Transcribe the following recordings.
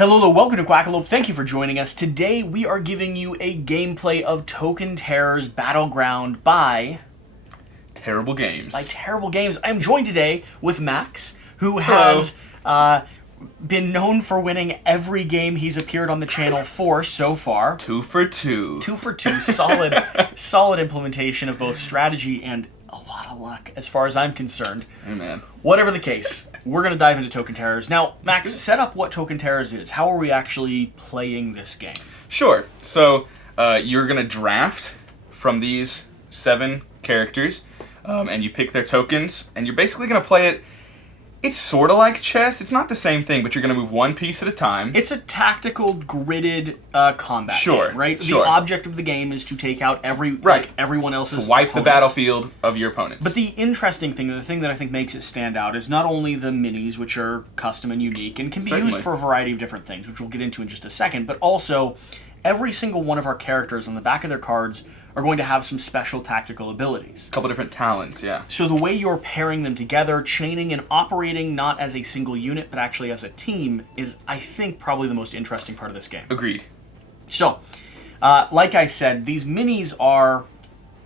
Hello, welcome to Quackalope. Thank you for joining us. Today we are giving you a gameplay of Token Terror's Battleground by Terrible Games. Terrible Games. I'm joined today with Max, who has been known for winning every game he's appeared on the channel for so far. 2 for 2. 2 for 2. Solid implementation of both strategy and a lot of luck, as far as I'm concerned. Hey, man. Whatever the case, we're going to dive into Token Terrors. Now, Max, set up what Token Terrors is. How are we actually playing this game? Sure. So, you're going to draft from these 7 characters, and you pick their tokens, and you're basically going to play it. It's sort of like chess. It's not the same thing, but you're going to move one piece at a time. It's a tactical, gridded combat game, right? Sure. The object of the game is to take out everyone else's to wipe opponents. the battlefield of your opponents. But the interesting thing, the thing that I think makes it stand out, is not only the minis, which are custom and unique, and can be used for a variety of different things, which we'll get into in just a second, but also every single one of our characters on the back of their cards are going to have some special tactical abilities. A couple different talents, yeah. So the way you're pairing them together, chaining and operating not as a single unit, but actually as a team, is, I think, probably the most interesting part of this game. Agreed. So, like I said, these minis are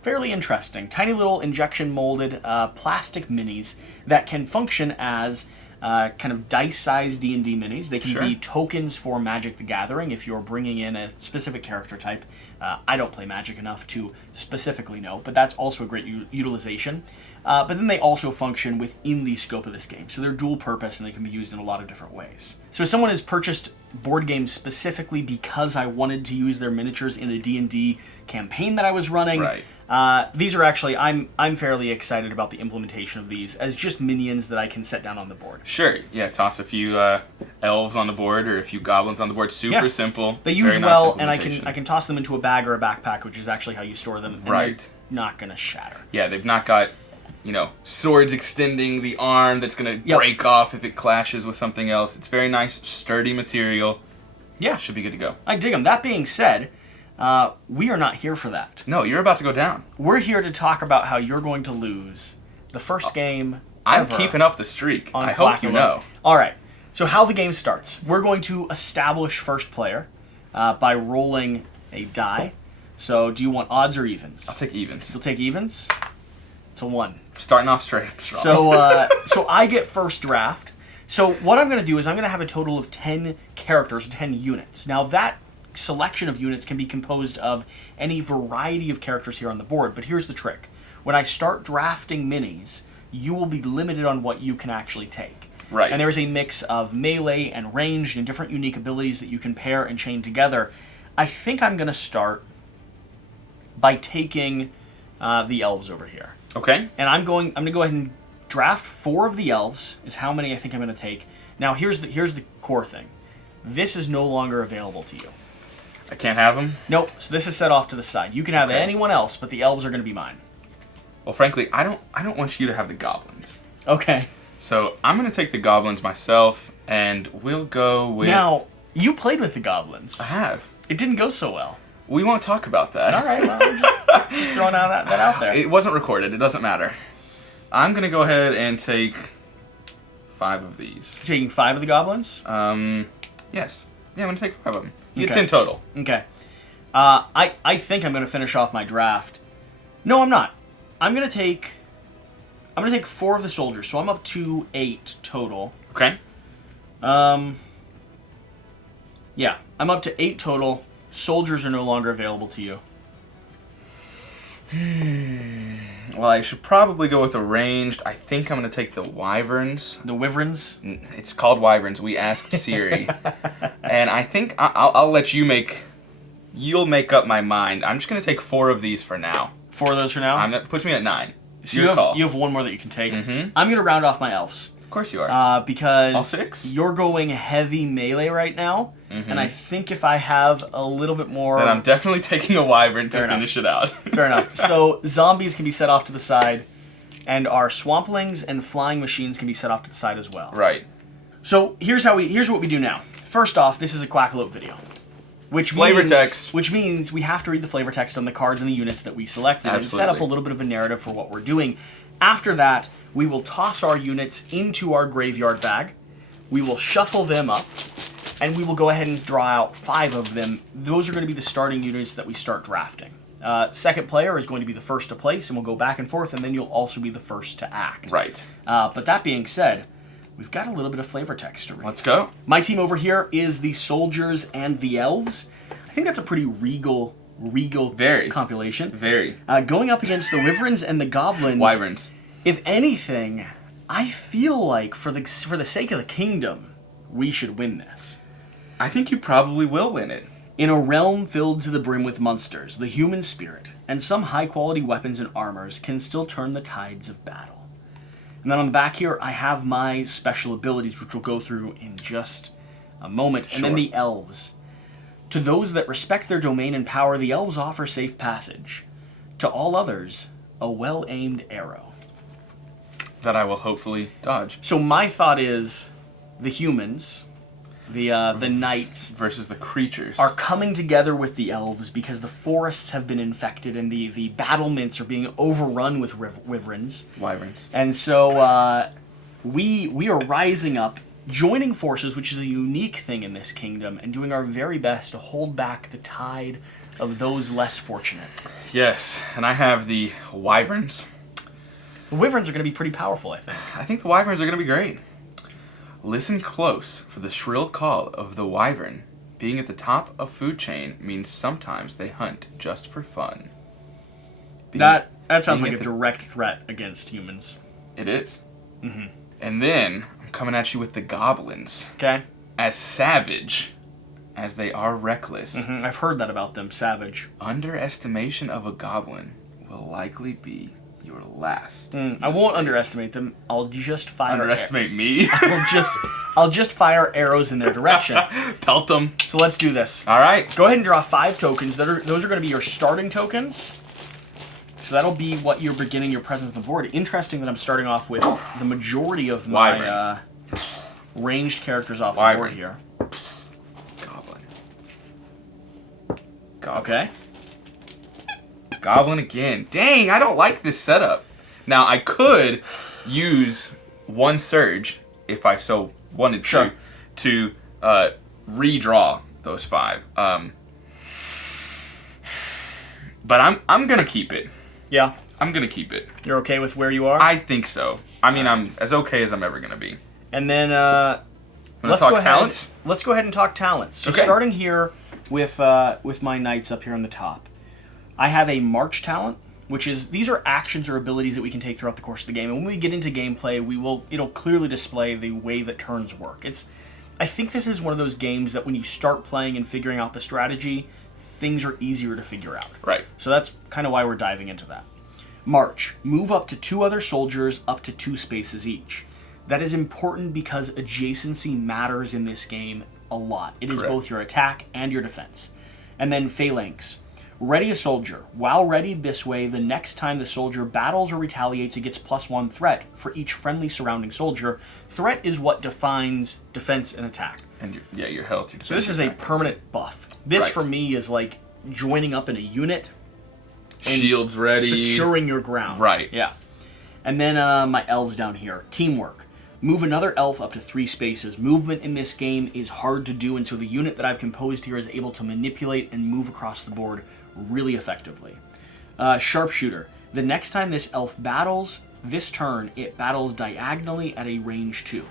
fairly interesting. Tiny little injection-molded plastic minis that can function as kind of dice-sized D&D minis. They can be tokens for Magic the Gathering if you're bringing in a specific character type. I don't play Magic enough to specifically know, but that's also a great utilization. But then they also function within the scope of this game. So they're dual purpose and they can be used in a lot of different ways. So if someone has purchased board games specifically because I wanted to use their miniatures in a D&D campaign that I was running, these are actually, I'm fairly excited about the implementation of these as just minions that I can set down on the board. Sure, yeah, toss a few elves on the board or a few goblins on the board. Super simple. They use well, and I can toss them into a bag or a backpack, which is actually how you store them. And they're not going to shatter. Yeah, they've not got, swords extending the arm that's going to break off if it clashes with something else. It's very nice, sturdy material. Yeah. Should be good to go. I dig them. That being said, we are not here for that. No, you're about to go down. We're here to talk about how you're going to lose the first game I'm keeping up the streak. I hope you know. All right. So how the game starts. We're going to establish first player by rolling a die. So do you want odds or evens? I'll take evens. You'll take evens? It's a 1. Starting off strong. So I get first draft. So what I'm going to do is I'm going to have a total of 10 characters, 10 units. Now that selection of units can be composed of any variety of characters here on the board, but here's the trick. When I start drafting minis, you will be limited on what you can actually take. Right. And there's a mix of melee and ranged and different unique abilities that you can pair and chain together. I think I'm going to start by taking the elves over here. Okay. And I'm going to go ahead and draft 4 of the elves is how many I think I'm going to take. Now here's the core thing. This is no longer available to you. I can't have them? Nope. So this is set off to the side. You can have anyone else, but the elves are going to be mine. Well, frankly, I don't want you to have the goblins. Okay. So I'm going to take the goblins myself, and we'll go with... Now, you played with the goblins. I have. It didn't go so well. We won't talk about that. All right, well, just throwing that out there. It wasn't recorded. It doesn't matter. I'm going to go ahead and take 5 of these. You're taking 5 of the goblins? Yes. Yeah, I'm going to take 5 of them. You get 10 total. Okay. I think I'm going to finish off my draft. No, I'm not. I'm going to take 4 of the soldiers, so I'm up to 8 total. Okay. Yeah, I'm up to 8 total. Soldiers are no longer available to you. Well, I should probably go with a ranged. I think I'm going to take the wyverns. The wyverns? It's called wyverns. We asked Siri. And I think I'll let you you'll make up my mind. I'm just going to take 4 of these for now. 4 of those for now? That puts me at 9. So you have 1 more that you can take. Mm-hmm. I'm going to round off my elves. Of course you are. Because all 6? You're going heavy melee right now, and I think if I have a little bit more... Then I'm definitely taking a wyvern to finish it out. Fair enough. So zombies can be set off to the side, and our swamplings and flying machines can be set off to the side as well. Right. So here's what we do now. First off, this is a Quackalope video. Which means we have to read the flavor text on the cards and the units that we selected and set up a little bit of a narrative for what we're doing. After that, we will toss our units into our graveyard bag. We will shuffle them up, and we will go ahead and draw out 5 of them. Those are going to be the starting units that we start drafting. Second player is going to be the first to place, and we'll go back and forth, and then you'll also be the first to act. Right. But that being said, we've got a little bit of flavor text to read. Let's go. My team over here is the soldiers and the elves. I think that's a pretty regal Very. compilation. Very. Going up against the wyverns and the goblins. Wyverns. If anything, I feel like for the sake of the kingdom, we should win this. I think you probably will win it. In a realm filled to the brim with monsters, the human spirit and some high-quality weapons and armors can still turn the tides of battle. And then on the back here, I have my special abilities, which we'll go through in just a moment. Sure. And then the elves. To those that respect their domain and power, the elves offer safe passage. To all others, a well-aimed arrow. That I will hopefully dodge. So my thought is, the humans, the knights, Versus the creatures. are coming together with the elves because the forests have been infected and the battlements are being overrun with wyverns. Wyverns. And so we are rising up, joining forces, which is a unique thing in this kingdom, and doing our very best to hold back the tide of those less fortunate. Yes, and I have the wyverns. The wyverns are going to be pretty powerful, I think. I think the wyverns are going to be great. Listen close for the shrill call of the wyvern. Being at the top of food chain means sometimes they hunt just for fun. That sounds being like a at direct threat against humans. It is. Mm-hmm. And then I'm coming at you with the goblins. Okay? As savage as they are reckless. Mm-hmm. I've heard that about them, savage. Underestimation of a goblin will likely be your last. I won't underestimate them. I'll just fire. Underestimate me? I'll just fire arrows in their direction. Pelt them. So let's do this. All right. Go ahead and draw 5 tokens. Those are going to be your starting tokens. So that'll be what you're beginning your presence on the board. Interesting that I'm starting off with the majority of my ranged characters off the board here. Goblin. Okay. Goblin again. Dang, I don't like this setup. Now, I could use one surge, if I so wanted to redraw those 5. But I'm going to keep it. Yeah. I'm going to keep it. You're okay with where you are? I think so. I mean, I'm as okay as I'm ever going to be. And then Let's talk talents? Let's go ahead and talk talents. So Okay. starting here with my knights up here on the top, I have a march talent, which is these are actions or abilities that we can take throughout the course of the game. And when we get into gameplay, it'll clearly display the way that turns work. I think this is one of those games that when you start playing and figuring out the strategy, things are easier to figure out. Right. So that's kind of why we're diving into that. March. Move up to 2 other soldiers up to 2 spaces each. That is important because adjacency matters in this game a lot. It is Correct. both your attack and your defense. And then phalanx. Ready a soldier. While readied this way, the next time the soldier battles or retaliates, it gets +1 threat for each friendly surrounding soldier. Threat is what defines defense and attack. And your health. So this is a permanent buff. This, Right. for me, is like joining up in a unit. And shields ready. Securing your ground. Right. Yeah. And then my elves down here. Teamwork. Move another elf up to 3 spaces. Movement in this game is hard to do, and so the unit that I've composed here is able to manipulate and move across the board really effectively. Sharpshooter. The next time this elf battles, this turn, it battles diagonally at a range 2.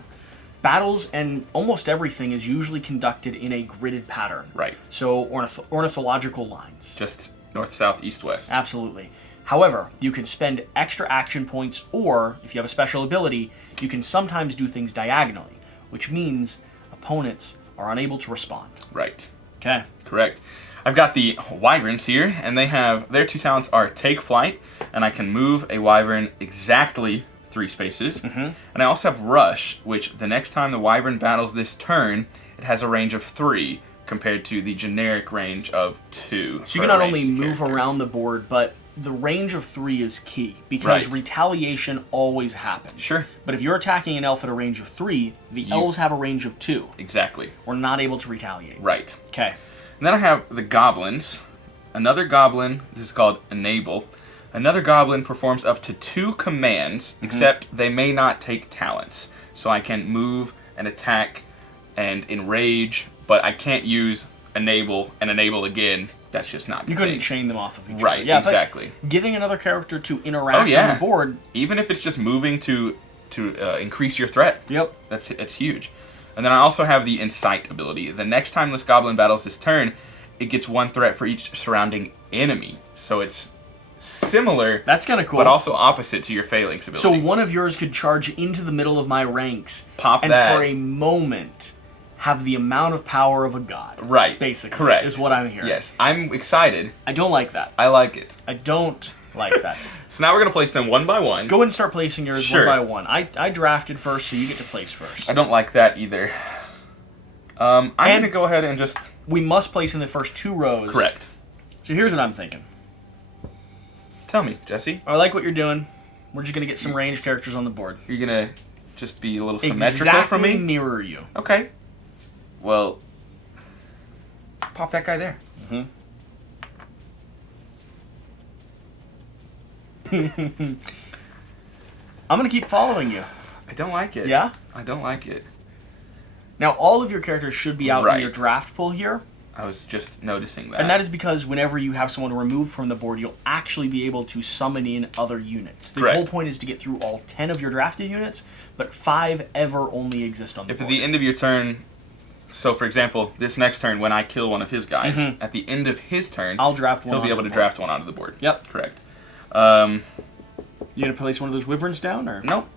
Battles and almost everything is usually conducted in a gridded pattern. Right. So ornithological lines. Just north, south, east, west. Absolutely. However, you can spend extra action points, or if you have a special ability, you can sometimes do things diagonally, which means opponents are unable to respond. Right. Okay. Correct. I've got the wyverns here, and their 2 talents are take flight, and I can move a wyvern exactly 3 spaces. Mm-hmm. And I also have rush, which the next time the wyvern battles this turn, it has a range of 3 compared to the generic range of 2. So you can not only move around the board, but the range of 3 is key, because retaliation always happens. Sure. But if you're attacking an elf at a range of 3, the elves have a range of 2. Exactly. We're not able to retaliate. Right. Okay. And then I have the goblins. Another goblin, this is called enable. Another goblin performs up to 2 commands, except they may not take talents. So I can move and attack and enrage but I can't use enable and enable again. That's just not. You couldn't chain them off of each other. Right, Yeah, exactly. But getting another character to interact on the board. Even if it's just moving to increase your threat. Yep. It's huge. And then I also have the Incite ability. The next time this goblin battles this turn, it gets 1 threat for each surrounding enemy. So it's similar. That's kind of cool. But also opposite to your Phalanx ability. So one of yours could charge into the middle of my ranks. Pop and that. And for a moment, have the amount of power of a god. Right. Basically. Correct. Is what I'm hearing. Yes. I'm excited. I don't like that. I like it. I don't like that. So now we're going to place them one by one. Go ahead and start placing yours Sure. one by one. I drafted first, so you get to place first. I don't like that either. I'm going to go ahead and just... We must place in the first 2 rows. Correct. So here's what I'm thinking. Tell me, Jesse. I like what you're doing. We're just going to get some ranged characters on the board. You're going to just be a little symmetrical for me? Exactly mirror you. Okay. Well, pop that guy there. I'm going to keep following you. I don't like it. Yeah? I don't like it. Now, all of your characters should be out in your draft pool here. I was just noticing that. And that is because whenever you have someone removed from the board, you'll actually be able to summon in other units. The whole point is to get through all 10 of your drafted units, but 5 ever only exist on the board. If at the end of your turn... So, for example, this next turn, when I kill one of his guys, at the end of his turn, I'll draft one. He'll be able to draft one onto the board. Yep. Correct. You gonna place one of those wyverns down, or nope?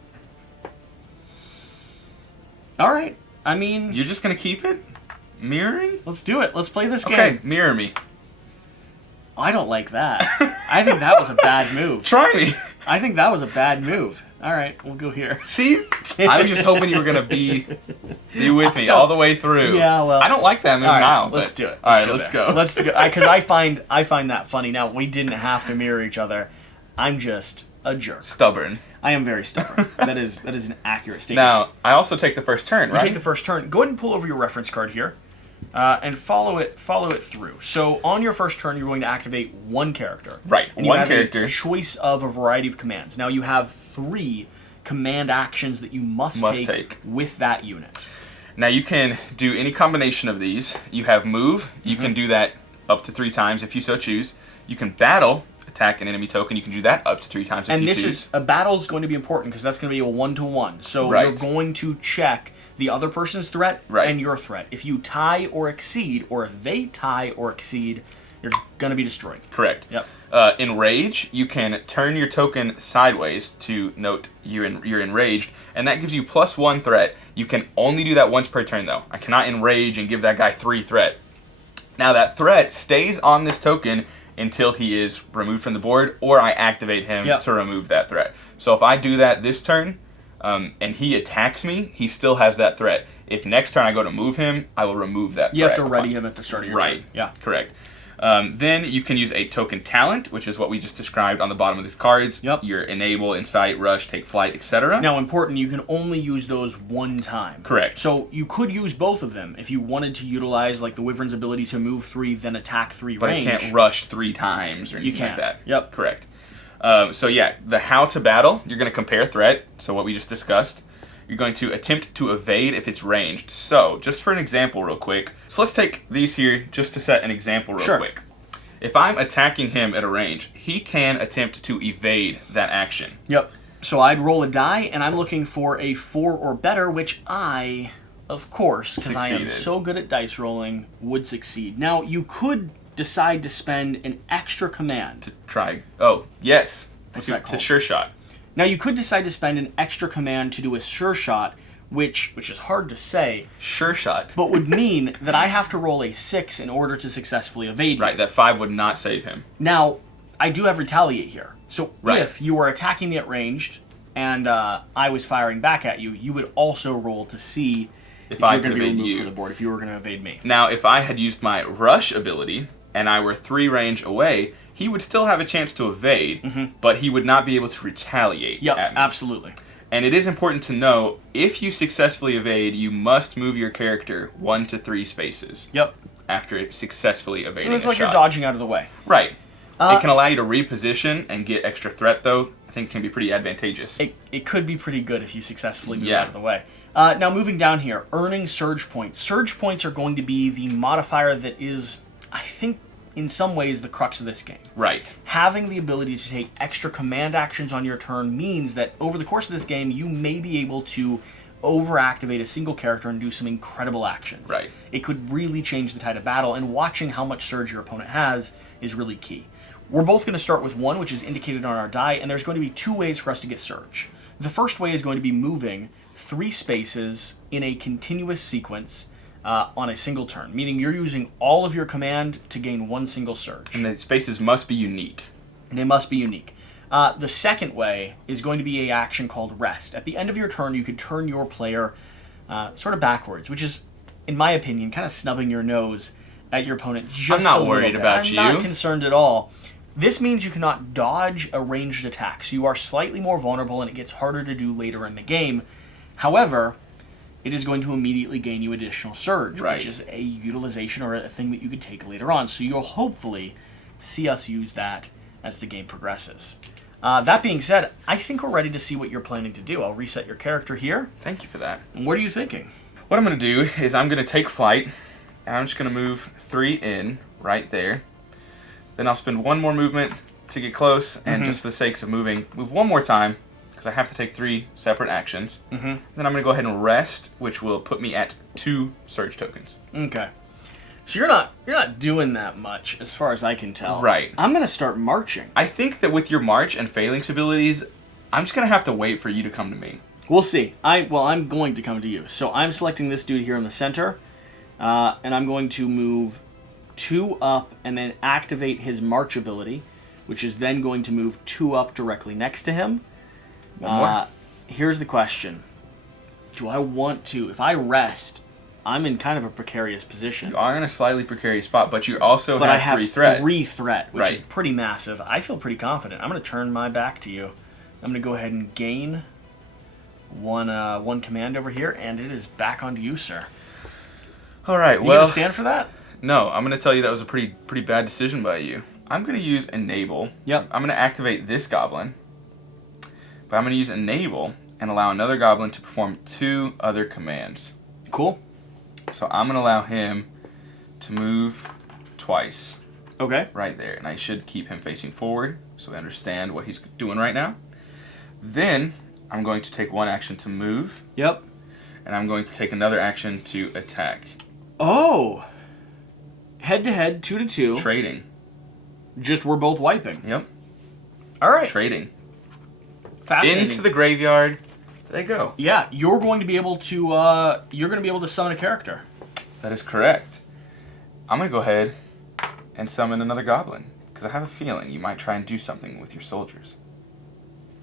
All right. I mean, you're just gonna keep it mirroring. Let's do it. Let's play this game. Okay, mirror me. I don't like that. I think that was a bad move. Try me. I think that was a bad move. All right, we'll go here. See, I was just hoping you were gonna be with me all the way through. Yeah, well, I don't like that move now. Let's do it. All right, let's go. Let's go. Because I find that funny. Now we didn't have to mirror each other. I'm just a jerk. Stubborn. I am very stubborn. that is an accurate statement. Now I also take the first turn, right? You take the first turn. Go ahead and pull over your reference card here. And follow it through. So on your first turn, you're going to activate 1 character. Right, and one you have character. A choice of a variety of commands. Now you have 3 command actions that you must take with that unit. Now you can do any combination of these. You have move. You can do that up to 3 times if you so choose. You can battle, attack an enemy token. You can do that up to 3 times if you choose. And this a battle is going to be important because that's going to be a 1-to-1. So you're going to check the other person's threat and your threat. If you tie or exceed, or if they tie or exceed, you're going to be destroyed. Correct. Yep. In Rage, you can turn your token sideways to note you're enraged, and that gives you +1 threat. You can only do that once per turn, though. I cannot enrage and give that guy 3 threat. Now, that threat stays on this token until he is removed from the board, or I activate him to remove that threat. So if I do that this turn, and he attacks me, he still has that threat. If next turn I go to move him, I will remove that threat. You have to ready him at the start of your turn. Yeah. Correct. Then you can use a token talent, which is what we just described on the bottom of these cards. Yep. Your enable, incite, rush, take flight, etc. Now, important, you can only use those 1 time. Correct. So you could use both of them if you wanted to utilize like the wyvern's ability to move 3, then attack 3 range. But it can't rush 3 times or anything like that. Yep. Correct. So yeah, the how to battle, you're going to compare threat, so what we just discussed. You're going to attempt to evade if it's ranged. So, just for an example real quick. So let's take these here just to set an example real quick. If I'm attacking him at a range, he can attempt to evade that action. Yep. So I'd roll a die, and I'm looking for a 4 or better, which I, of course, because I am so good at dice rolling, would succeed. Now, you could decide to spend an extra command. To try. Oh, yes. What's that called? To sure shot. Now, you could decide to spend an extra command to do a sure shot, which is hard to say. Sure shot. But would mean that I have to roll a 6 in order to successfully evade him. Right, that 5 would not save him. Now, I do have retaliate here. So if you were attacking me at ranged and I was firing back at you, you would also roll to see if you're going to be removed from the board, if you were going to evade me. Now, if I had used my rush ability and I were 3 range away, he would still have a chance to evade, but he would not be able to retaliate at me. Absolutely. And it is important to know, if you successfully evade, you must move your character 1 to 3 spaces. Yep. After successfully evading a shot. It's like you're dodging out of the way. Right. It can allow you to reposition and get extra threat, though, I think can be pretty advantageous. It could be pretty good if you successfully move Yeah. out of the way. Now moving down here, earning surge points. Surge points are going to be the modifier that is, I think, in some ways the crux of this game. Right. Having the ability to take extra command actions on your turn means that over the course of this game, you may be able to overactivate a single character and do some incredible actions. Right. It could really change the tide of battle, and watching how much surge your opponent has is really key. We're both going to start with one, which is indicated on our die, and there's going to be two ways for us to get surge. The first way is going to be moving 3 spaces in a continuous sequence on a single turn, meaning you're using all of your command to gain 1 single surge. And the spaces must be unique. They must be unique. The second way is going to be an action called Rest. At the end of your turn, you could turn your player sort of backwards, which is, in my opinion, kind of snubbing your nose at your opponent just I'm not a little worried bit. about you. I'm not concerned at all. This means you cannot dodge a ranged attack, so you are slightly more vulnerable and it gets harder to do later in the game. However, it is going to immediately gain you additional surge, Right. which is a utilization or a thing that you could take later on. So you'll hopefully see us use that as the game progresses. That being said, I think we're ready to see what you're planning to do. I'll reset your character here. Thank you for that. And what are you thinking? What I'm going to do is I'm going to take flight, and I'm just going to move 3 in right there. Then I'll spend 1 more movement to get close, and just for the sakes of moving, move 1 more time, because I have to take 3 separate actions. Then I'm going to go ahead and rest, which will put me at 2 surge tokens. Okay. So you're not doing that much as far as I can tell. Right. I'm going to start marching. I think that with your march and phalanx abilities, I'm just going to have to wait for you to come to me. We'll see. I'm going to come to you. So I'm selecting this dude here in the center, and I'm going to move 2 up and then activate his march ability, which is then going to move 2 up directly next to him. 1 more. Here's the question. Do I want to... If I rest, I'm in kind of a precarious position. You are in a slightly precarious spot, but you also But I have have 3 threat. 3 threat, which is Right. pretty massive. I feel pretty confident. I'm going to turn my back to you. I'm going to go ahead and gain one command over here, and it is back onto you, sir. All right, You well... gonna stand for that? No, I'm going to tell you that was a pretty bad decision by you. I'm going to use Enable. Yep. I'm going to activate this goblin. But I'm going to use Enable and allow another goblin to perform 2 other commands. Cool. So I'm going to allow him to move twice Okay. right there. And I should keep him facing forward so we understand what he's doing right now. Then I'm going to take 1 action to move. Yep. And I'm going to take another action to attack. Oh. Head-to-head, 2-2. Trading. Just we're both wiping. Yep. All right. Trading. Fascinating. Into the graveyard. There they go. Yeah, you're going to be able to summon a character. That is correct. I'm going to go ahead and summon another goblin, because I have a feeling you might try and do something with your soldiers.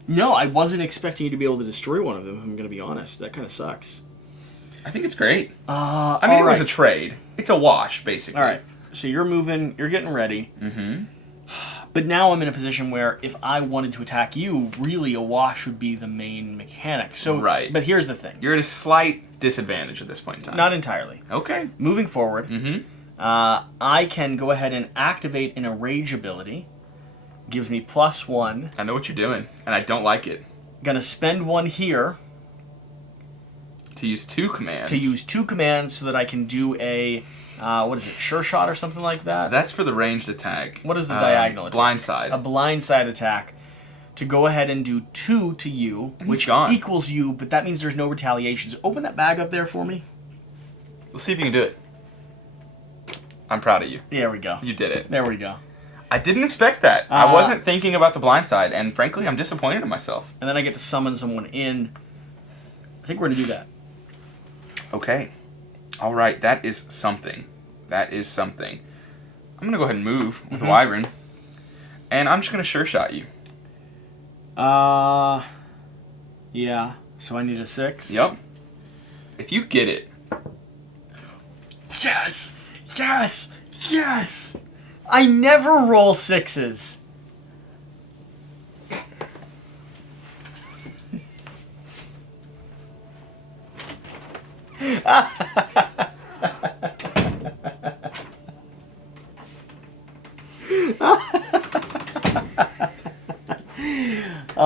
No, I wasn't expecting you to be able to destroy one of them, I'm going to be honest. That kind of sucks. I think it's great. I I mean, it was a trade. It's a wash, basically. All right, so you're moving, you're getting ready. Mm-hmm. But now I'm in a position where if I wanted to attack you, really a wash would be the main mechanic. So, Right. But here's the thing. You're at a slight disadvantage at this point in time. Not entirely. Okay. Moving forward, Mm-hmm. I can go ahead and activate an Enrage ability. Gives me +1. I know what you're doing, and I don't like it. Gonna spend 1 here To use 2 commands. to use 2 commands so that I can do a, what is it, sure shot or something like that? That's for the ranged attack. What is the diagonal attack? Blindside. A blindside attack. To go ahead and do 2 to you, And he's which gone. equals you, but that means there's no retaliations. Open that bag up there for me. We'll see if you can do it. I'm proud of you. There we go. You did it. There we go. I didn't expect that. I wasn't thinking about the blindside, and frankly, I'm disappointed in myself. And then I get to summon someone in. I think we're going to do that. Okay. All right, that is something. That is something. I'm going to go ahead and move with the Wyvern, and I'm just going to sure shot you. Yeah. So I need a 6. Yep. If you get it, Yes! Yes! Yes! I never roll 6s.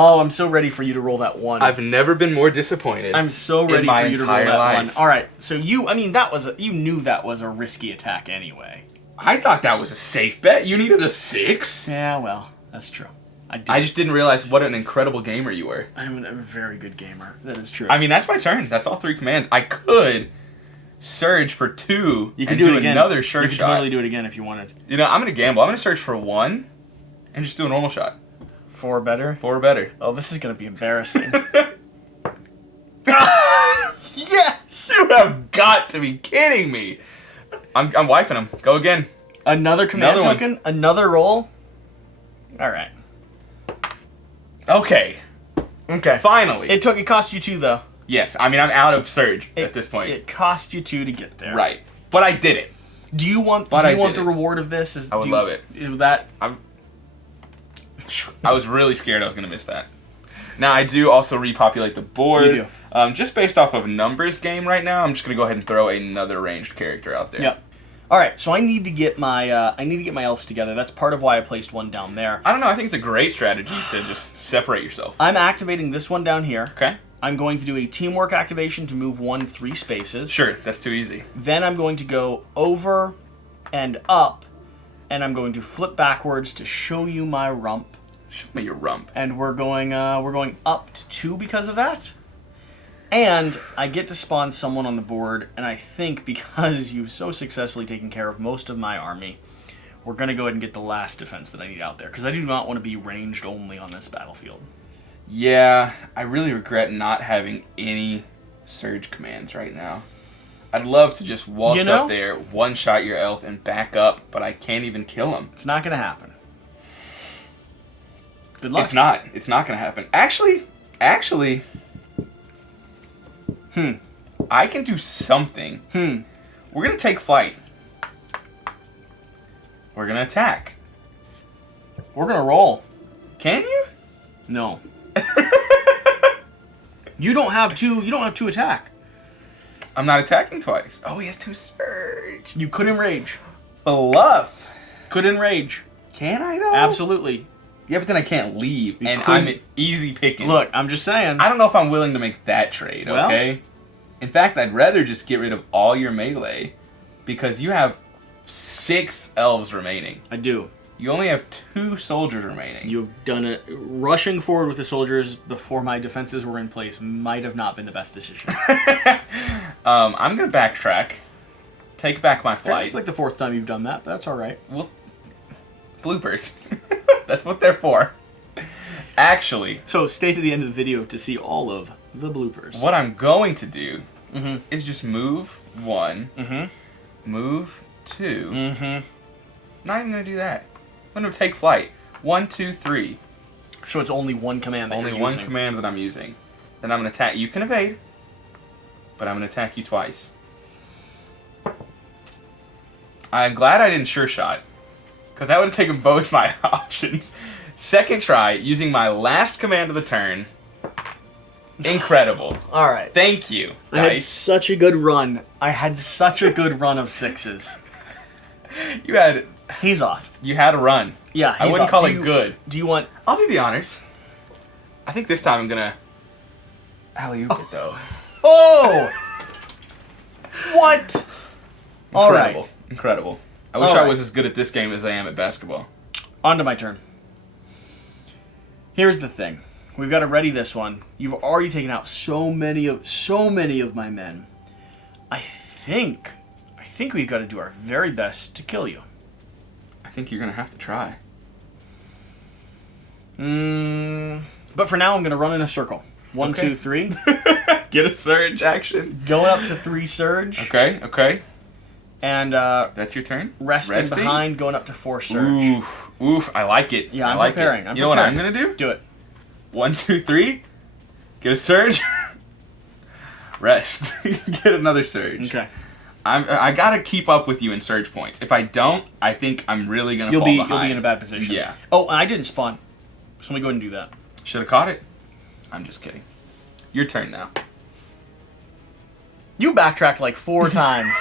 Oh, I'm so ready for you to roll that 1. I've never been more disappointed. I'm so ready my for you to roll entire that life. 1. All right. So you knew that was a risky attack anyway. I thought that was a safe bet. You needed a 6. Yeah, well, that's true. I just didn't realize what an incredible gamer you were. I'm a very good gamer. That is true. I mean, that's my turn. That's all 3 commands. I could surge for 2 you could and do it again. another sure You could shot. totally do it again if you wanted. You know, I'm going to gamble. I'm going to surge for 1 and just do a normal shot. 4 better? 4 better. Oh, this is going to be embarrassing. Yes! You have got to be kidding me. I'm wiping them. Go again. Another command Another token? Another roll? All right. Okay. Finally. It cost you 2 though. Yes. I mean, I'm out of surge at this point. It cost you 2 to get there. Right. But I did it. Do you want But I the did it. reward of this? I would love it. Is that I was really scared I was going to miss that. Now, I do also repopulate the board. You Just based off of numbers game right now, I'm just going to go ahead and throw another ranged character out there. Yep. All right, so I need to get my elves together. That's part of why I placed one down there. I don't know. I think it's a great strategy to just separate yourself. I'm activating this one down here. Okay. I'm going to do a teamwork activation to move 1 3 spaces. Sure. That's too easy. Then I'm going to go over and up, and I'm going to flip backwards to show you my rump. Show me your rump. And we're going up to 2 because of that. And I get to spawn someone on the board, and I think because you've so successfully taken care of most of my army, we're going to go ahead and get the last defense that I need out there, because I do not want to be ranged only on this battlefield. Yeah, I really regret not having any surge commands right now. I'd love to just waltz up there, one-shot your elf, and back up, but I can't even kill him. It's not going to happen. Good luck. It's not. It's not going to happen. Actually... I can do something. We're going to take flight. We're going to attack. We're going to roll. Can you? No. You don't have 2 attack. I'm not attacking twice. Oh, he has 2 surge. You could enrage. Bluff. Could enrage. Can I, though? Absolutely. Yeah, but then I can't leave, and couldn't- I'm easy picking. Look, I'm just saying. I don't know if I'm willing to make that trade, Well- okay? In fact, I'd rather just get rid of all your melee, because you have 6 elves remaining. I do. You only have 2 soldiers remaining. You've done it. Rushing forward with the soldiers before my defenses were in place might have not been the best decision. I'm going to backtrack, take back my flight. It's like the 4th time you've done that, but that's all right. Well, bloopers. That's what they're for. Actually, So stay to the end of the video to see all of the bloopers. what I'm going to do is just move 1, move 2. Not even going to do that. I'm going to take flight. 1, 2, 3. So it's only one command that Only you're one using. command that I'm using. Then I'm going to attack. You can evade, but I'm going to attack you twice. I'm glad I didn't sure shot, because that would have taken both my options. Second try, using my last command of the turn. Incredible. All right. Thank you, I had dice. such a good run. I had such a good run of 6s. He's off. You had a run. Yeah, I he's wouldn't off. call Do it you- good. Do you want... I'll do the honors. I think this time I'm going to alley-oop it, though. Oh! What? All Incredible. right. Incredible. I wish All I right. was as good at this game as I am at basketball. On to my turn. Here's the thing. We've got to ready this one. You've already taken out so many of my men. I think we've got to do our very best to kill you. I think you're going to have to try. But for now, I'm going to run in a circle. 1, Okay. 2, 3. Get a surge action. Going up to 3 surge. Okay, okay. And That's your turn? resting behind, going up to 4 surge. Oof, I like it. Yeah, I I'm like preparing. It. I'm You know what I'm preparing. going to do? Do it. 1, 2, 3. Get a surge. Rest. Get another surge. Okay. I gotta keep up with you in surge points. If I don't, I think I'm really gonna fall behind. You'll be in a bad position. Yeah. Oh, and I didn't spawn. So let me go ahead and do that. Should have caught it. I'm just kidding. Your turn now. You backtracked like 4 times.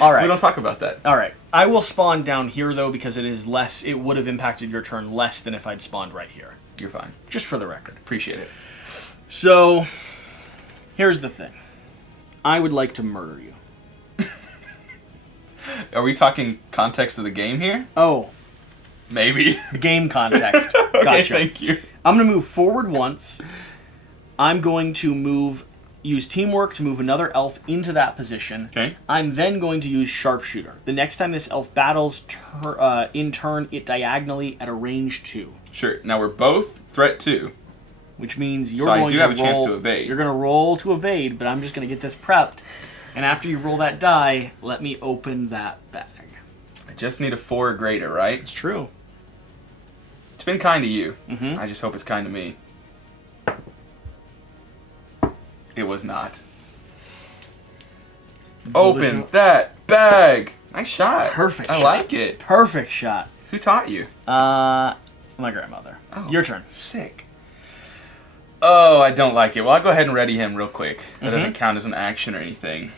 All right. We don't talk about that. All right. I will spawn down here, though, because it is less. It would have impacted your turn less than if I'd spawned right here. You're fine. Just for the record. Appreciate it. So, here's the thing. I would like to murder you. Are we talking context of the game here? Oh. Maybe. Game context. Okay, Gotcha. thank you. I'm going to move forward once. I'm going to use teamwork to move another elf into that position. Okay. I'm then going to use sharpshooter. The next time this elf battles, in turn, it diagonally at a range 2. Sure. Now we're both threat 2. Which means you're So I going do to have a roll, chance to evade. You're going to roll to evade, but I'm just going to get this prepped. And after you roll that die, let me open that bag. I just need a 4 or greater, right? It's true. It's been kind to you. Mm-hmm. I just hope it's kind to me. It was not. Open that bag! Nice shot. Perfect I shot. like it. Perfect shot. Who taught you? My grandmother. Oh, Your turn. Sick. Oh, I don't like it. Well, I'll go ahead and ready him real quick. That doesn't count as an action or anything.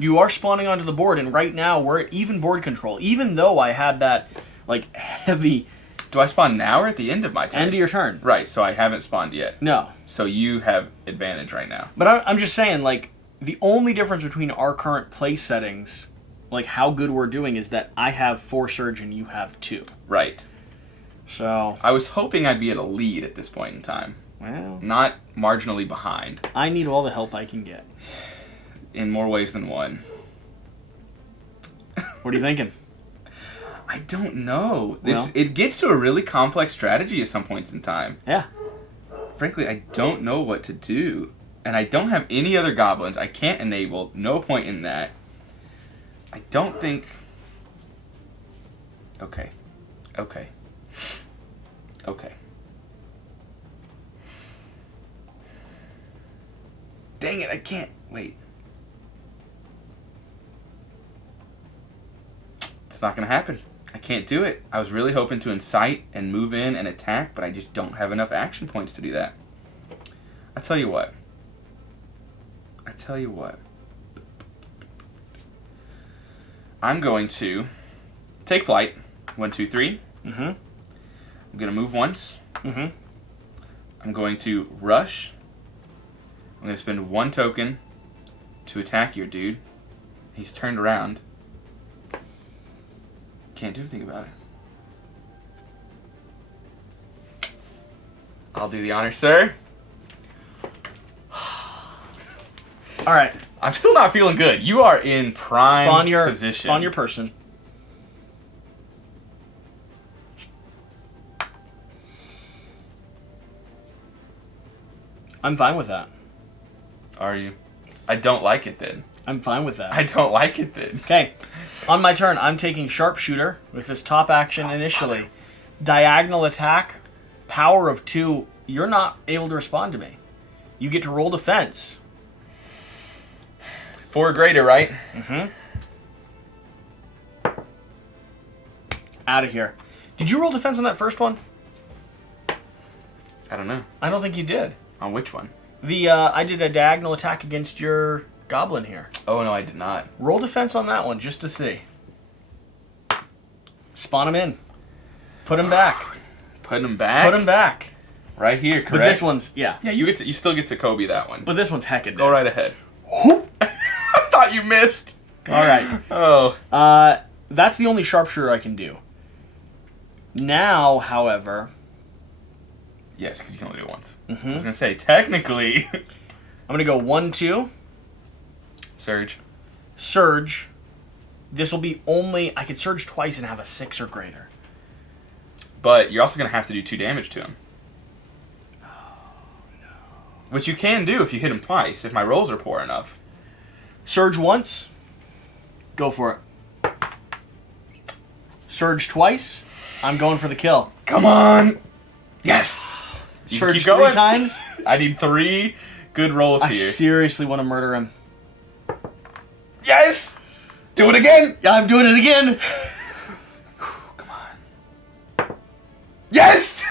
You are spawning onto the board, and right now we're at even board control. Even though I had that, like, heavy Do I spawn now or at the end of my turn? end of your turn. Right, so I haven't spawned yet. No. So you have advantage right now. But I'm just saying, like, the only difference between our current play settings, like how good we're doing, is that I have 4 surge and you have 2. Right. So, I was hoping I'd be at a lead at this point in time. well, Not marginally behind. I need all the help I can get. In more ways than one. What are you thinking? I don't know. Well- It gets to a really complex strategy at some points in time. Yeah. Frankly, I don't know what to do. And I don't have any other goblins. I can't enable. No point in that. I don't think... Okay. Okay. Okay. Dang it, I can't. Wait. It's not going to happen. I can't do it. I was really hoping to incite and move in and attack, but I just don't have enough action points to do that. I tell you what. I'm going to take flight. 1, 2, 3. Mm-hmm. I'm going to move once. Mm-hmm. I'm going to rush. I'm going to spend 1 token to attack your dude. He's turned around. Can't do anything about it. I'll do the honor, sir. All right. I'm still not feeling good. You are in prime position. Spawn your person. I'm fine with that. Are you? I don't like it then. I'm fine with that. I don't like it then. Okay. On my turn, I'm taking sharpshooter with this top action initially. Diagonal attack, power of 2. You're not able to respond to me. You get to roll defense. 4 or greater, right? Mm-hmm. Out of here. Did you roll defense on that first one? I don't know. I don't think you did. On which one? I did a diagonal attack against your goblin here. Oh, no, I did not. Roll defense on that one just to see. Spawn him in. Put him back. Putting him back? Put him back. Right here, correct? But this one's, yeah. Yeah, you still get to Kobe that one. But this one's heckin' Go right ahead. I thought you missed. All right. Oh. That's the only sharpshooter I can do. Now, however... Yes, because you can only do it once. Mm-hmm. I was going to say, technically... I'm going to go 1, 2. Surge. Surge. This will be only... I could surge twice and have a 6 or greater. But you're also going to have to do 2 damage to him. Oh, no. Which you can do if you hit him twice, if my rolls are poor enough. Surge once. Go for it. Surge twice. I'm going for the kill. Come on! Yes! You Surge keep 3 going. times. I need 3 good rolls I here. seriously want to murder him. Yes! Do it again! Yeah, I'm doing it again. Come on. Yes!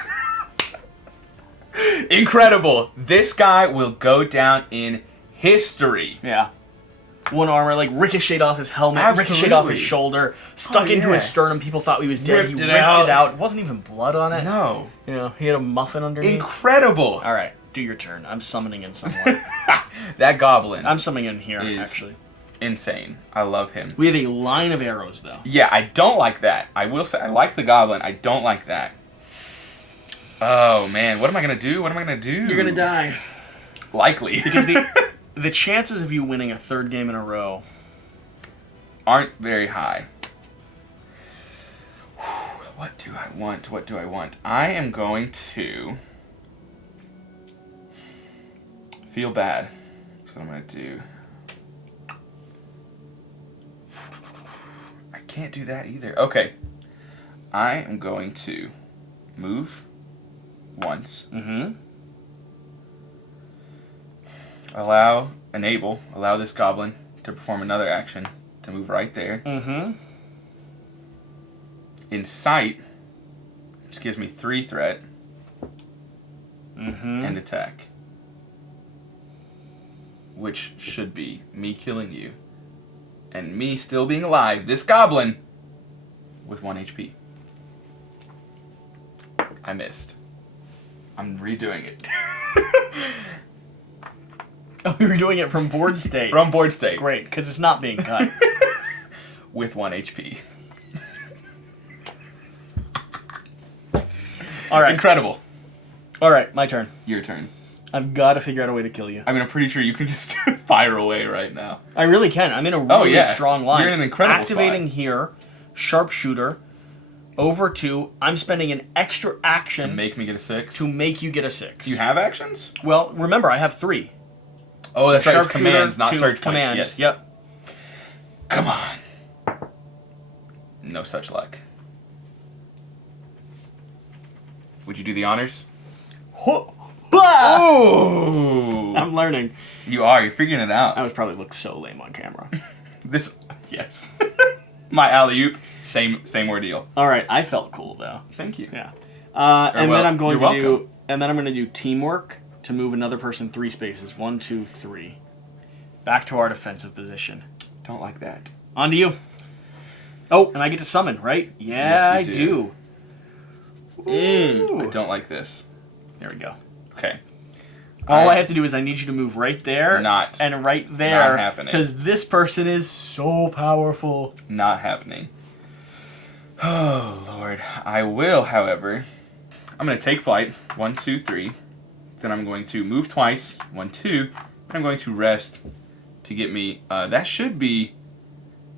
Incredible. This guy will go down in history. Yeah. one armor, like ricocheted off his helmet, ricocheted off his shoulder, stuck into his sternum. People thought he was dead. He ripped it out. It wasn't even blood on it. No. You know, he had a muffin underneath. Incredible. All right, do your turn. I'm summoning in someone. That goblin. I'm summoning in here, actually. Insane. I love him. We have a line of arrows, though. Yeah, I don't like that. I will say I like the goblin. I don't like that. Oh, man. What am I going to do? What am I going to do? You're going to die. Likely. Because the chances of you winning a third game in a row aren't very high. What do I want? What do I want? I am going to feel bad. That's what I'm going to do. I can't do that either. Okay. I am going to move once. Mm-hmm. Allow this goblin to perform another action to move right there. Mm-hmm. Incite, which gives me 3 threat, mm-hmm. and attack, which should be me killing you, and me still being alive, this goblin, with 1 HP. I missed. I'm redoing it. Oh, we were doing it from board state. From board state. Great, because it's not being cut. With 1 HP. All right. Incredible. All right, my turn. Your turn. I've got to figure out a way to kill you. I mean, I'm pretty sure you can just fire away right now. I really can. I'm in a really strong line. You're in an incredible Activating spot. here, sharpshooter, over 2. I'm spending an extra action To make me get a 6? to make you get a 6. Do you have actions? Well, remember, I have 3. Oh, that's right. It's Sharpshooter commands, not to search commands. points. Yes. Yep. Come on. No such luck. Would you do the honors? Oh! I'm learning. You are. You're figuring it out. I would probably look so lame on camera. Yes. My alley-oop, same ordeal. All right, I felt cool though. Thank you. Yeah. And then I'm going to welcome. do. And then I'm going to do teamwork to move another person 3 spaces. 1, 2, 3. Back to our defensive position. Don't like that. On to you. Oh, and I get to summon, right? Yeah, Yes, you I do. I don't like this. There we go. Okay. All I have to do is I need you to move right there. Not. And right there. Not happening. Because this person is so powerful. Not happening. Oh, Lord. I will, however. I'm going to take flight. 1, 2, 3. Then I'm going to move twice. 1, 2. And I'm going to rest to get me... that should be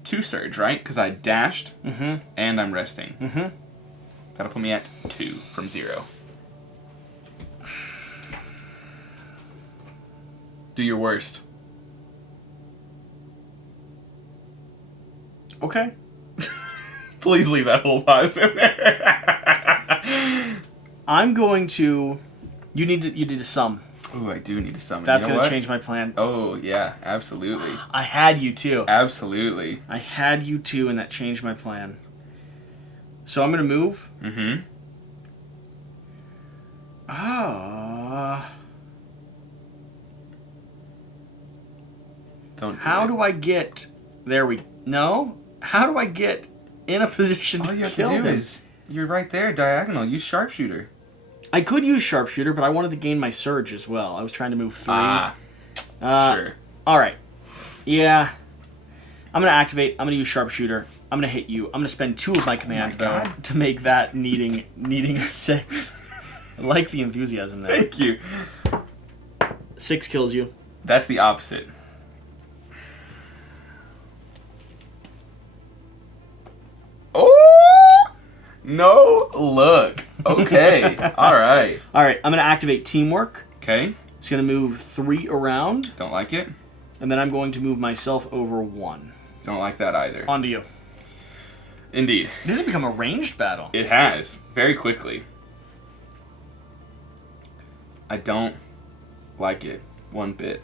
2 surge, right? Because I dashed. Mm-hmm. And I'm resting. Mm-hmm. That'll put me at 2 from 0. Do your worst. Okay. Please leave that whole pause in there. I'm going to... You need to sum. Ooh, I do need to summon. That's you know going to what? change my plan. Oh, yeah. Absolutely. I had you too. Absolutely. I had you too, and that changed my plan. So I'm going to move. Mm-hmm. Don't do How it. do I get... There we... No? How do I get in a position All to you have kill to do him? is... You're right there, diagonal. Use sharpshooter. I could use sharpshooter, but I wanted to gain my surge as well. I was trying to move 3. Sure. Alright. Yeah. I'm going to activate. I'm going to use sharpshooter. I'm going to hit you. I'm going to spend 2 of my command, though, to make that needing a 6. I like the enthusiasm there. Thank you. 6 kills you. That's the opposite. Oh! No look. Okay. All right. Alright, I'm going to activate teamwork. Okay. It's going to move 3 around, Don't like it. and then I'm going to move myself over 1. Don't like that either. On to you. Indeed. This has become a ranged battle. It has. Very quickly. I don't like it one bit.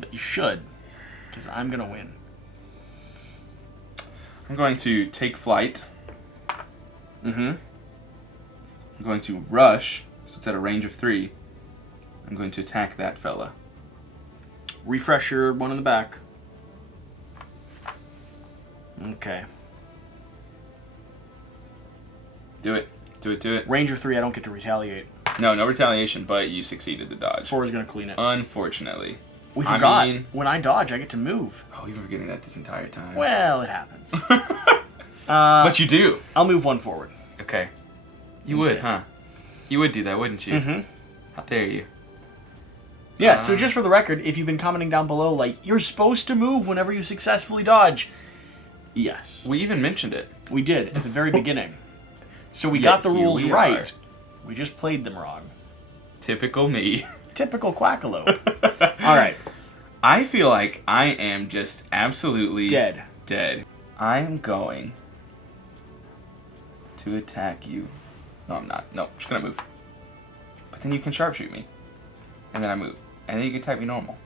But you should, because I'm going to win. I'm going to take flight. Mm-hmm. I'm going to rush, so it's at a range of 3. I'm going to attack that fella. Refresh your one in the back. Okay. Do it. Do it, do it. Ranger 3, I don't get to retaliate. No, no retaliation, but you succeeded the dodge. 4 is going to clean it. Unfortunately. We forgot. When I dodge, I get to move. Oh, you were forgetting that this entire time. Well, it happens. But you do. I'll move 1 forward. Okay. You would, huh? You would do that, wouldn't you? Mm-hmm. How dare you? Yeah, so just for the record, if you've been commenting down below, like, you're supposed to move whenever you successfully dodge. Yes. We even mentioned it. We did, at the very beginning. So we got the rules right. We just played them wrong. Typical me. Typical Quackalope. All right. I feel like I am just absolutely... Dead. I am going to attack you. No, I'm not. No, I'm just going to move. But then you can sharpshoot me. And then I move. And then you can attack me normal.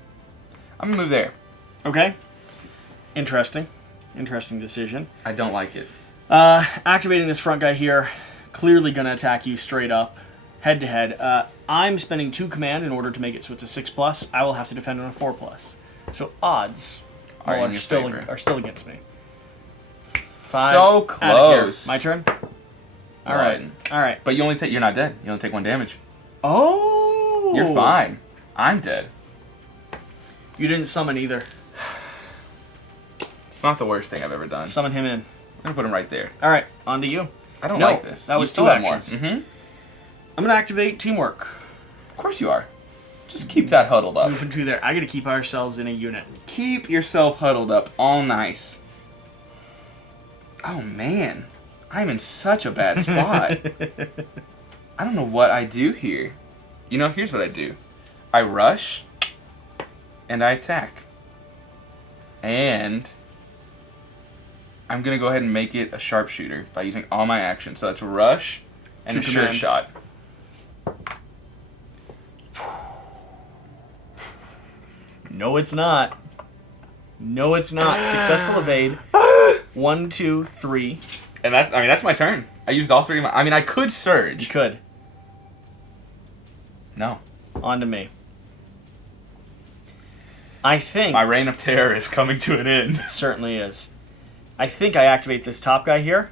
I'm going to move there. Okay. Interesting. Interesting decision. I don't like it. Activating this front guy here, clearly going to attack you straight up, head to head. I'm spending 2 command in order to make it so it's a 6+. I will have to defend on a 4+. So odds are still against me. 5. So close. My turn. All right. But you only take. You're not dead. You only take 1 damage. Oh. You're fine. I'm dead. You didn't summon either. It's not the worst thing I've ever done. Summon him in. I'm gonna put him right there. All right, on to you. I don't like this. That was still 2 have more. actions. I'm gonna activate teamwork. Of course you are. Just keep that huddled up. Moving to there. I gotta keep ourselves in a unit. Keep yourself huddled up, all nice. Oh man, I'm in such a bad spot. I don't know what I do here. You know, here's what I do. I rush, and I attack. And I'm going to go ahead and make it a sharpshooter by using all my actions. So that's rush and a sure shot. No, it's not. No, it's not. Successful evade. 1, 2, 3. And that's my turn. I used all 3 of my... I mean, I could surge. You could. No. On to me. I think... My reign of terror is coming to an end. It certainly is. I think I activate this top guy here.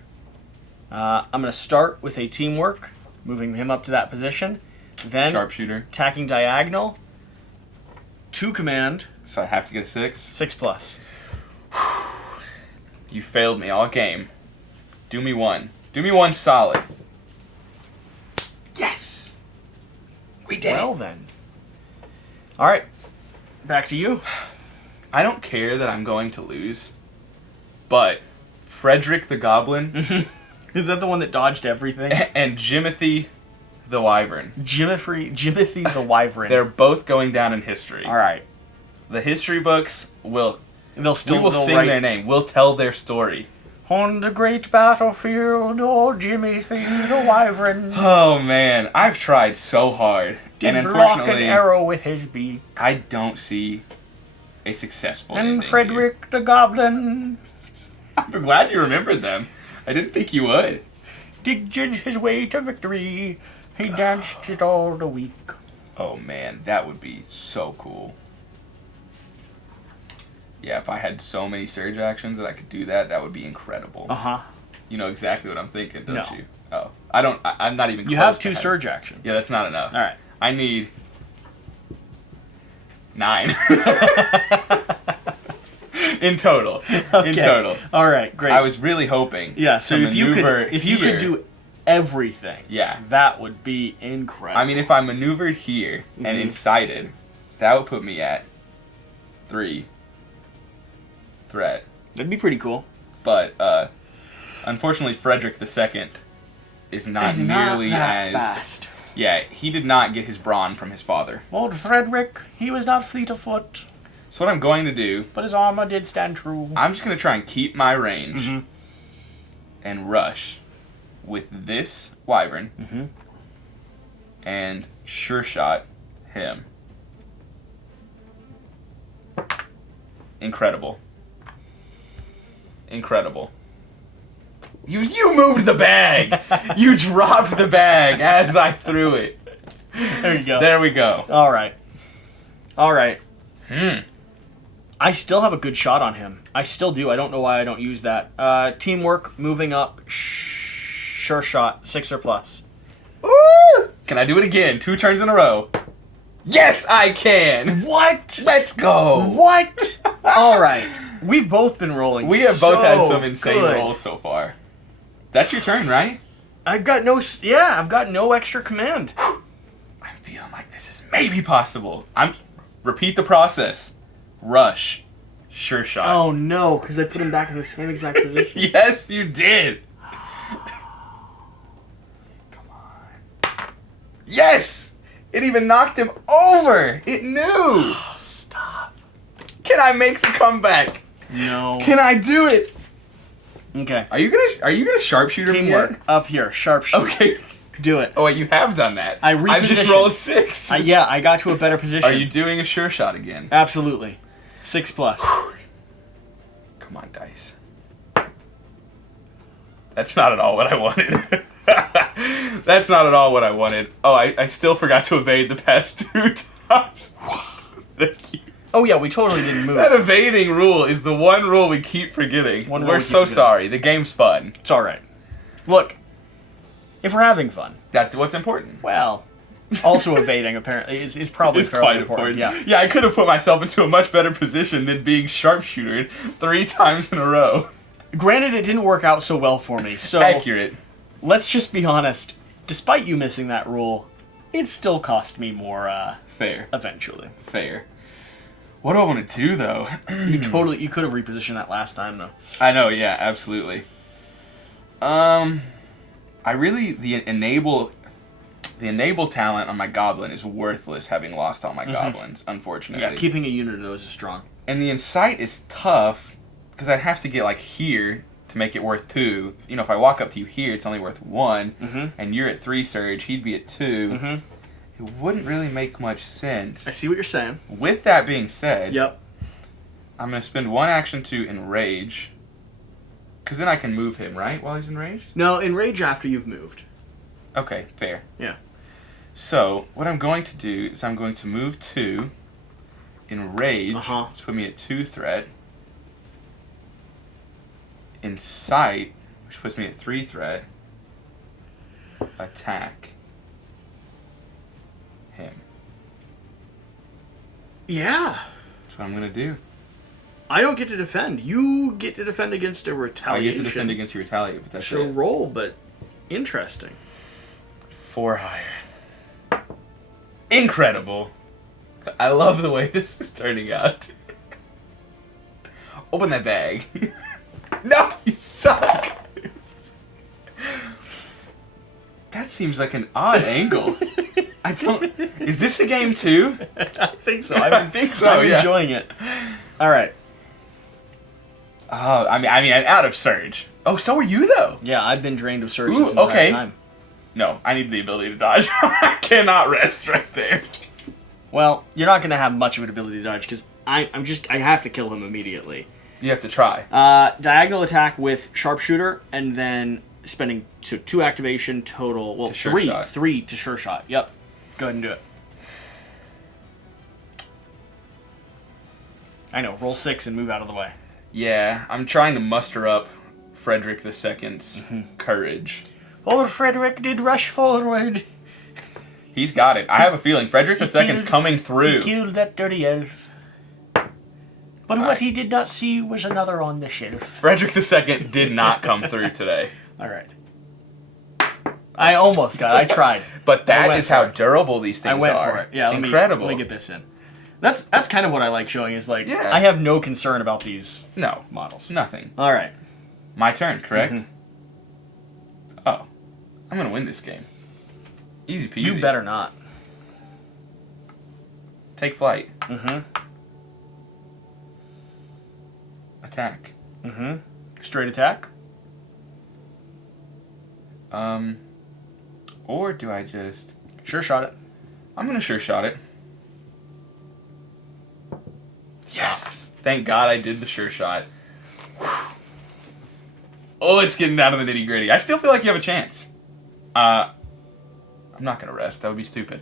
I'm going to start with a teamwork, moving him up to that position. Then sharpshooter. Attacking diagonal. 2 command. So I have to get a 6? 6+. You failed me all game. Do me 1. Do me 1 solid. Yes! We did Well then. Alright. Back to you. I don't care that I'm going to lose, but Frederick the Goblin... Is that the one that dodged everything? And Jimothy the Wyvern. Jimothy the Wyvern. They're both going down in history. Alright. The history books will... we will they'll sing write, their name. We'll tell their story. On the great battlefield, oh Jimothy the Wyvern. Oh man, I've tried so hard. Did and block unfortunately, an arrow with his beak. I don't see a successful And ending Frederick here. the Goblin. I'm glad you remembered them. I didn't think you would. Did his way to victory. He danced it all the week. Oh man, that would be so cool. Yeah, if I had so many surge actions that I could do that, that would be incredible. Uh-huh. You know exactly what I'm thinking, don't No. you? Oh, I don't. I'm not even. You close have to 2 having- surge actions. Yeah, that's not enough. All right. I need 9 in total. Okay. In total. All right, great. I was really hoping. Yeah. So to if you maneuver could do everything, yeah, that would be incredible. I mean, if I maneuvered here and incited, that would put me at 3 threat. That'd be pretty cool. But unfortunately, Frederick II is not nearly that as fast. Yeah, he did not get his brawn from his father. Old Frederick, he was not fleet of foot, So what I'm going to do, but his armor did stand true. I'm just going to try and keep my range and rush with this wyvern and sure shot him. Incredible. Incredible. You moved the bag! You dropped the bag as I threw it. There you go. There we go. All right. All right. I still have a good shot on him. I still do. I don't know why I don't use that. Teamwork, moving up, sure shot, 6 or plus. Ooh! Can I do it again? 2 turns in a row. Yes, I can! What? Let's go! What? All right. We've both been rolling. We have both had so some insane good. rolls so far. That's your turn, right? I've got no extra command. I'm feeling like this is maybe possible. Repeat the process. Rush. Sure shot. Oh no, because I put him back in the same exact position. Yes, you did. Come on. Yes! It even knocked him over. It knew. Oh, stop. Can I make the comeback? No. Can I do it? Okay. Are you gonna sharpshooter me Teamwork. yet? Up here. Sharpshooter. Okay. Do it. Oh wait, you have done that. I I've just repositioned. rolled 6. Yeah, I got to a better position. Are you doing a sure shot again? Absolutely. 6 plus. Come on, dice. That's not at all what I wanted. That's not at all what I wanted. Oh, I still forgot to evade the past 2 times. Thank you. Oh yeah, we totally didn't move. That evading rule is the one rule we keep forgetting. One rule We're we keep so forgetting. sorry. The game's fun. It's all right. Look, if we're having fun, That's what's important. well, also evading apparently is probably It's fairly quite important. important. Yeah. I could have put myself into a much better position than being sharpshootered 3 times in a row. Granted, it didn't work out so well for me. So Accurate. let's just be honest. Despite you missing that rule, it still cost me more. Fair. Eventually. Fair. What do I want to do though? You could have repositioned that last time though. I know, yeah, absolutely. I really the enable talent on my goblin is worthless, having lost all my goblins, unfortunately. Yeah, keeping a unit of those is strong. And the incite is tough because I'd have to get like here to make it worth 2. You know, if I walk up to you here, it's only worth 1, and you're at 3 surge, he'd be at 2. It wouldn't really make much sense. I see what you're saying. With that being said, Yep. I'm going to spend 1 action to enrage. Because then I can move him, right, while he's enraged? No, enrage after you've moved. Okay, fair. Yeah. So, what I'm going to do is I'm going to move 2, enrage, to put me at 2 threat, incite, which puts me at 3 threat, attack him. Yeah. That's what I'm going to do. I don't get to defend. You get to defend against a I retaliation. get to defend against your retaliate, but that's So it. roll, but interesting. 4 higher. Incredible. I love the way this is turning out. Open that bag. No, you suck. That seems like an odd angle. I don't. Is this a game too? I think so. I think so. I'm Yeah. enjoying it. All right. Oh, I mean, I'm out of surge. Oh, so are you though? Yeah, I've been drained of surges Ooh, in the okay. time. No, I need the ability to dodge. I cannot rest right there. Well, you're not going to have much of an ability to dodge because I have to kill him immediately. You have to try. Diagonal attack with sharpshooter and then spending 2 activation total. Well, To sure 3. shot. 3 to sure shot. Yep. Go ahead and do it. I know. Roll 6 and move out of the way. Yeah, I'm trying to muster up Frederick II's courage. Old Frederick did rush forward. He's got it. I have a feeling Frederick II's coming through. He killed that dirty elf. But what Alright. he did not see was another on the shelf. Frederick II did not come through today. All right. I almost got it. I tried. But that went is for how it. durable these things are. I went for it. Yeah, Incredible. Let me get this in. That's kind of what I like showing is like, Yeah. I have no concern about these No, models. nothing. All right. My turn, correct? Oh, I'm going to win this game. Easy peasy. You better not. Take flight. Mm-hmm. Attack. Mm-hmm. Straight attack? Or do I just... Sure shot it. I'm going to sure shot it. Yes! Thank God I did the sure shot. Whew. Oh, it's getting down to the nitty gritty. I still feel like you have a chance. I'm not going to rest. That would be stupid.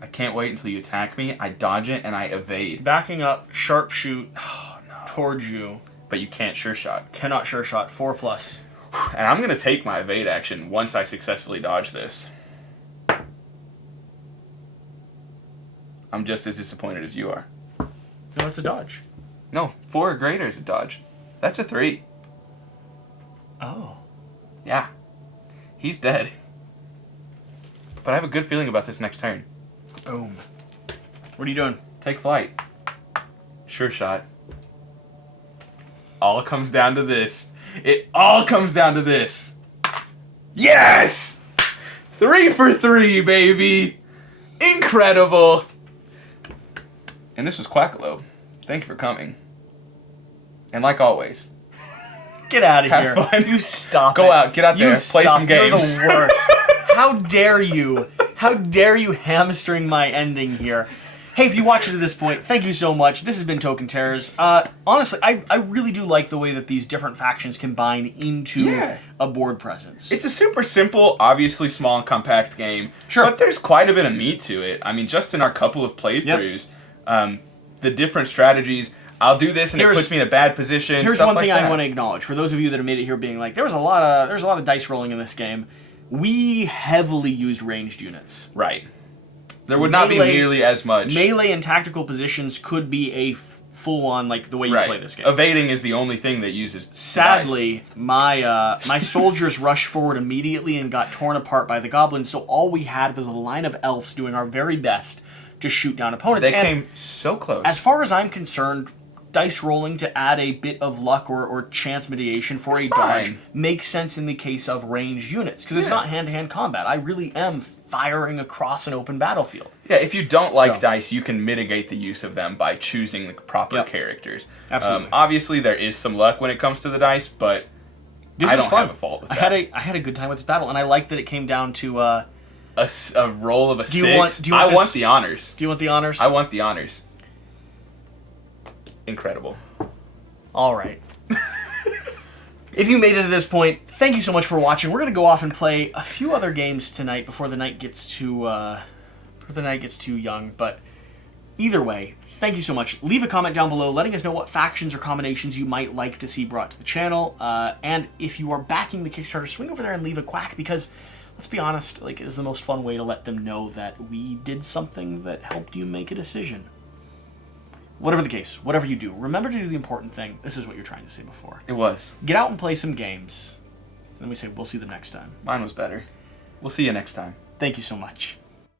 I can't wait until you attack me. I dodge it and I evade. Backing up, sharpshoot towards you. But you can't sure shot. Cannot sure shot. 4+. And I'm going to take my evade action once I successfully dodge this. I'm just as disappointed as you are. No, it's a dodge. No, 4 or greater is a dodge. That's a 3. Oh. Yeah. He's dead. But I have a good feeling about this next turn. Boom. What are you doing? Take flight. Sure shot. All comes down to this. It all comes down to this. Yes! 3 for 3, baby! Incredible! And this was Quackalope. Thank you for coming. And like always, Get out of here. have fun. You stop Go it. out, get out there, play some games. You're the worst. How dare you? How dare you hamstring my ending here? Hey, if you watched it to this point, thank you so much. This has been Token Terrors. Honestly, I really do like the way that these different factions combine into a board presence. It's a super simple, obviously small and compact game. Sure. But there's quite a bit of meat to it. I mean, just in our couple of playthroughs, the different strategies. I'll do this and it puts me in a bad position. Here's stuff one like thing that. I want to acknowledge. For those of you that have made it here being like, there's a lot of dice rolling in this game. We heavily used ranged units. Right. There would not be nearly as much. Melee and tactical positions could be a full-on, like, the way you play this game. Evading is the only thing that uses Sadly, my soldiers rushed forward immediately and got torn apart by the goblins, so all we had was a line of elves doing our very best to shoot down opponents. They came so close. As far as I'm concerned, dice rolling to add a bit of luck or chance mediation for a dodge makes sense in the case of ranged units, because it's not hand-to-hand combat. I really am firing across an open battlefield. Yeah, if you don't like dice, you can mitigate the use of them by choosing the proper characters. Absolutely. Obviously, there is some luck when it comes to the dice, but This I was don't fun. have a fault with that. I had a good time with this battle, and I like that it came down to... a roll of a 6. do you want I want the honors. Do you want the honors? I want the honors. Incredible. All right. If you made it to this point, thank you so much for watching. We're going to go off and play a few other games tonight before the night gets too young. But either way, thank you so much. Leave a comment down below letting us know what factions or combinations you might like to see brought to the channel. And if you are backing the Kickstarter, swing over there and leave a quack, because let's be honest, like, it is the most fun way to let them know that we did something that helped you make a decision. Whatever the case, whatever you do, remember to do the important thing. This is what you're trying to say before. It was. Get out and play some games. And then we say, we'll see them next time. Mine was better. We'll see you next time. Thank you so much.